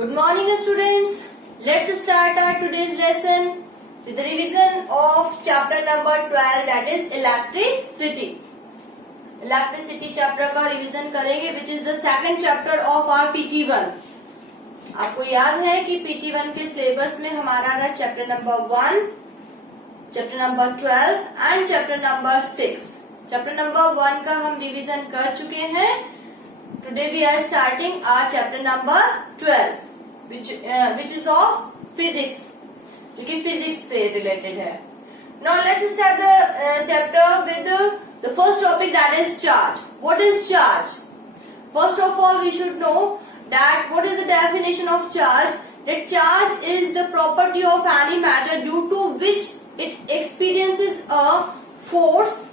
Good morning students. Let's start our today's lesson with the revision of chapter number 12 that is electricity. Electricity chapter का रिवीजन करेंगे which is the second chapter of our PT1. आपको याद है कि PT1 के सिलेबस में हमारा रहा chapter number 1, chapter number 12 and chapter number 6. Chapter number 1 का हम रिवीजन कर चुके हैं. Today we are starting our chapter number 12, which is of physics, जो कि physics से related है. Now let's start the chapter with the first topic that is charge. What is charge? First of all, we should know that what is the definition of charge? That charge is the property of any matter due to which it experiences a force,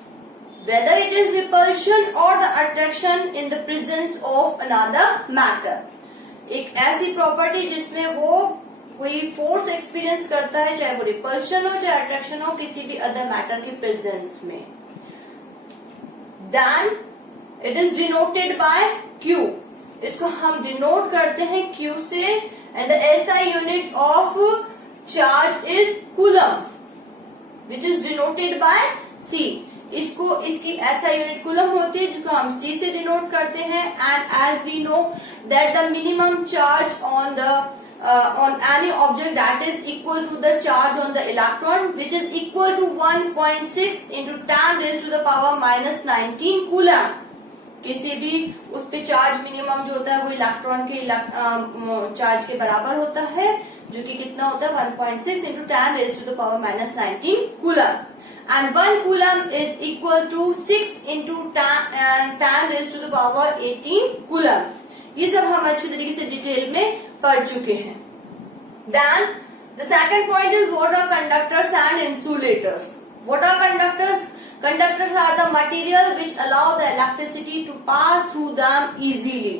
whether it is repulsion or the attraction in the presence of another matter. एक ऐसी प्रॉपर्टी जिसमें वो कोई force experience करता है, चाहे वो रिपल्शन हो चाहे अट्रैक्शन हो किसी भी अदर मैटर के प्रेजेंस में. Then it is denoted by Q. इसको हम डिनोट करते हैं Q से. And the SI unit of charge is coulomb which is denoted by C. इसकी SI यूनिट कूलम होती है जिसको हम C से डिनोट करते हैं. And as we know that the minimum charge on any object that is equal to the charge on the electron, which is equal to 1.6 into 10 raised to the power minus 19 कूलम. किसी भी उस पे charge minimum जो होता है वो इलेक्ट्रॉन के चार्ज के बराबर होता है, जो कि कितना होता है 1.6 into 10 raised to the power minus 19 coulomb. And 1 coulomb is equal to 6 into 10 raised to the power 18 coulomb. ये सब हम अच्छी तरीके से डिटेल में पढ़ चुके हैं. Then the second point is what are conductors and insulators. What are conductors? Conductors are the material which allow the electricity to pass through them easily.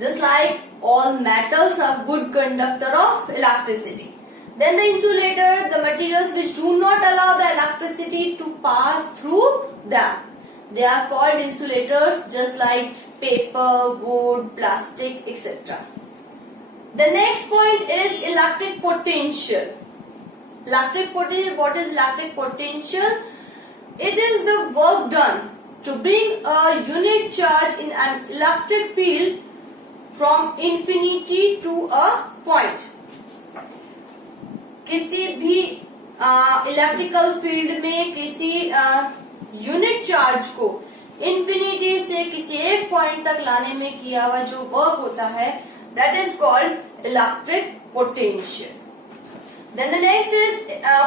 Just like all metals are good conductor of electricity. Then the insulator, the materials which do not allow the electricity to pass through them. They are called insulators, just like paper, wood, plastic, etc. The next point is electric potential. Electric potential. What is electric potential? It is the work done to bring a unit charge in an electric field from infinity to a point. किसी भी electrical field में किसी unit charge को इन्फिनिटी से किसी एक पॉइंट तक लाने में किया हुआ जो वर्क होता है that is called electric potential. Then the next is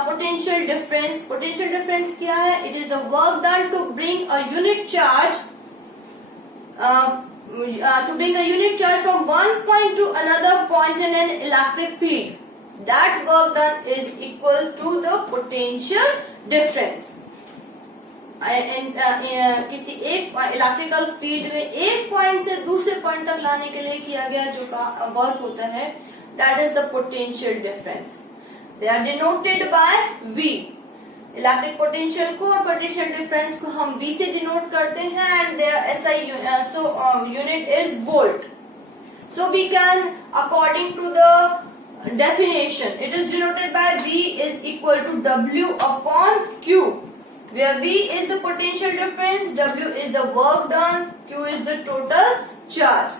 potential difference. Potential difference क्या है? It is the work done to bring a unit charge from one point to another point in an electric field. That work done is equal to the potential difference. किसी एक electrical field में एक पॉइंट से दूसरे पॉइंट तक लाने के लिए किया गया जो वर्क होता है that is the potential difference. They are denoted by V. Electric potential को और पोटेंशियल डिफरेंस को हम V से डिनोट करते हैं and their SI unit is volt. So we can according to the definition it is denoted by V is equal to W upon Q, where V is the potential difference, W is the work done, Q is the total charge.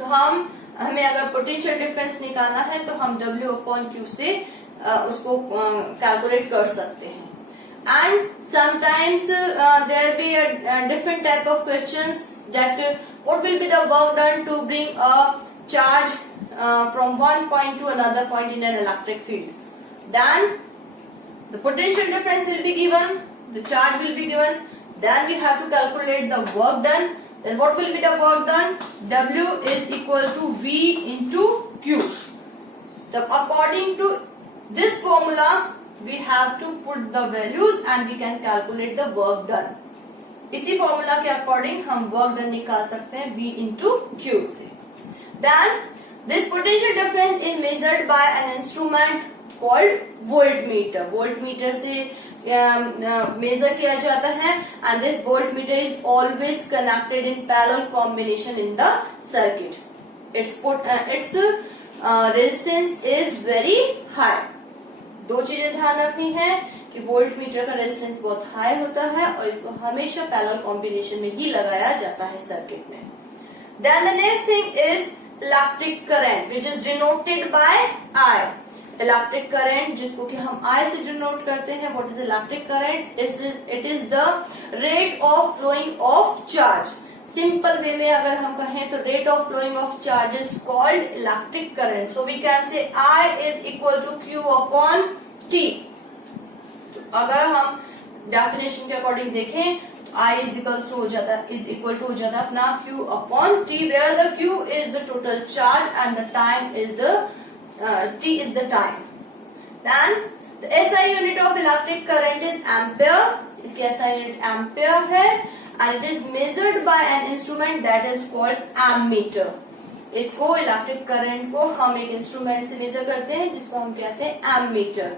तो हमें अगर potential difference निकालना है तो हम W upon Q से उसको कैलकुलेट कर सकते हैं. And sometimes there be a different type of questions that what will be the work done to bring a charge from one point to another point in an electric field. Then the potential difference will be given, the charge will be given, then we have to calculate the work done. Then what will be the work done? W is equal to V into Q. So according to this formula we have to put the values and we can calculate the work done. इसी फॉर्मूला के अकॉर्डिंग हम work done निकाल सकते हैं V into Q से. Then this potential difference is measured by an instrument called voltmeter. Voltmeter से मेजर किया जाता है and this voltmeter is always connected in parallel combination in the circuit. its resistance is very high. दो चीजें ध्यान रखनी है कि वोल्ट मीटर का रेजिस्टेंस बहुत हाई होता है और इसको हमेशा पैरेलल कॉम्बिनेशन में ही लगाया जाता है सर्किट में। Then the next thing is electric current which is denoted by I. Electric current जिसको कि हम आई से डिनोट करते हैं, what is electric current? It is the rate of flowing of charge. Simple way में अगर हम कहें तो rate of flowing of charge is called electric current. So we can say I is equal to Q upon T। तो अगर हम डेफिनेशन के अकॉर्डिंग देखें तो I इज इक्वल टू हो जाता अपना Q upon T, where the Q is the total charge and the time is the T is the time. Then the SI unit of electric current is ampere. इसकी SI unit ampere है and it is measured by an instrument that is called ammeter. इसको electric current को हम एक इंस्ट्रूमेंट से मेजर करते हैं जिसको हम कहते हैं ammeter.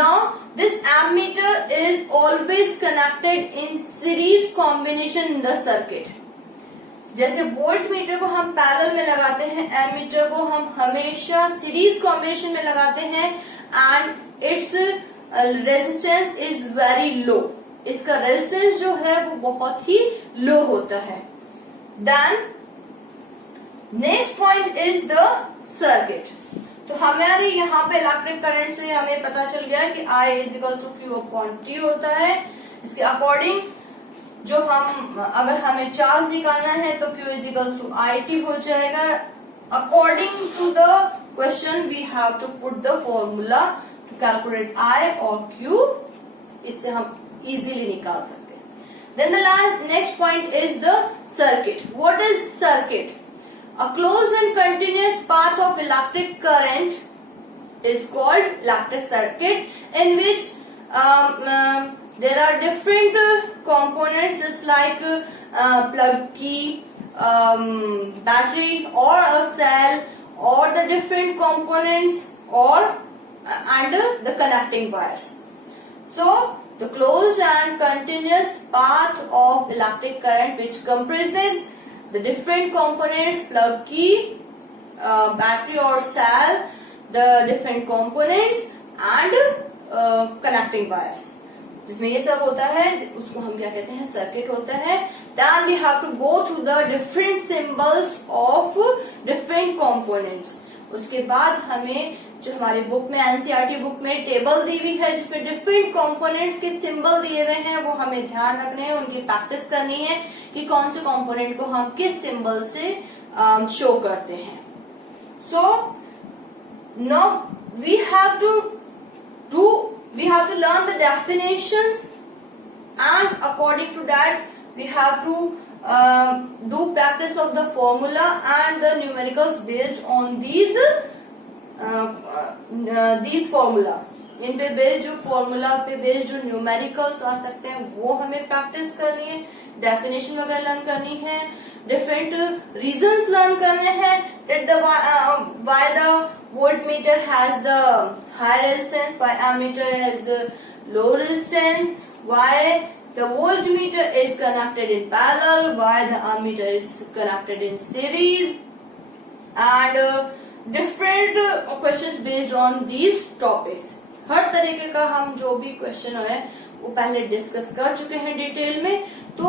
Now this ammeter is always connected in series combination in the circuit. जैसे वोल्ट मीटर को हम पैरेलल में लगाते हैं, एमीटर को हम हमेशा सीरीज कॉम्बिनेशन में लगाते हैं and its resistance is very low. इसका रेजिस्टेंस जो है वो बहुत ही लो होता है। Then next point is the circuit. तो हमारे यहाँ पे इलेक्ट्रिक करंट से हमें पता चल गया कि I is equal to Q upon T होता है। इसके अकॉर्डिंग जो हम अगर हमें चार्ज निकालना है तो Q is equal to IT हो जाएगा। According to the question we have to put the formula to calculate I और Q। इससे हम इजीली निकाल सकते हैं। Then the next point is the circuit. What is circuit? A close and continuous path of electric current is called electric circuit in which there are different components just like plug key, battery or a cell or the different components or and the connecting wires. So the closed and continuous path of electric current which comprises the different components plug key, battery or cell, the different components and connecting wires. जिसमें ये सब होता है उसको हम क्या कहते हैं? सर्किट होता है। Then we have to go through the different symbols of different components. उसके बाद हमें जो हमारी बुक में एनसीईआरटी बुक में टेबल दी हुई है जिसमें डिफरेंट कंपोनेंट्स के सिंबल दिए हुए हैं वो हमें ध्यान रखने हैं, उनकी प्रैक्टिस करनी है कि कौन से कंपोनेंट को हम किस सिंबल से शो करते हैं। So now we have to learn the definitions and according to that we have to do practice of the formula and the numericals based on these formula। इन पे बेस्ड जो फॉर्मूला पे बेस्ड जो न्यूमेरिकल्स आ सकते हैं वो हमें प्रैक्टिस करनी है, डेफिनेशन वगैरह लर्न करनी है, डिफरेंट रीजंस लर्न करने हैं that the why the voltmeter has the high resistance, why ammeter has the low resistance, why the voltmeter is connected in parallel, why the ammeter is connected in series, and different questions based on these topics। हर तरीके का हम जो भी क्वेश्चन है वो पहले डिस्कस कर चुके हैं डिटेल में। तो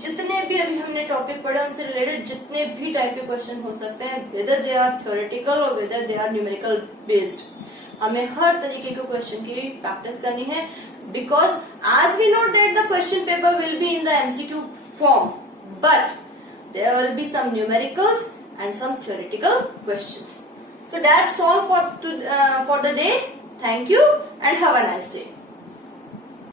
जितने भी अभी हमने टॉपिक पढ़े उनसे रिलेटेड जितने भी टाइप के क्वेश्चन हो सकते हैं वेदर दे आर थ्योरेटिकल और whether they are numerical based, हमें हर तरीके के क्वेश्चन की प्रैक्टिस करनी है because as we know that the question paper will be in the MCQ form but there will be some numericals and some theoretical questions. So that's all for the day. Thank you and have a nice day.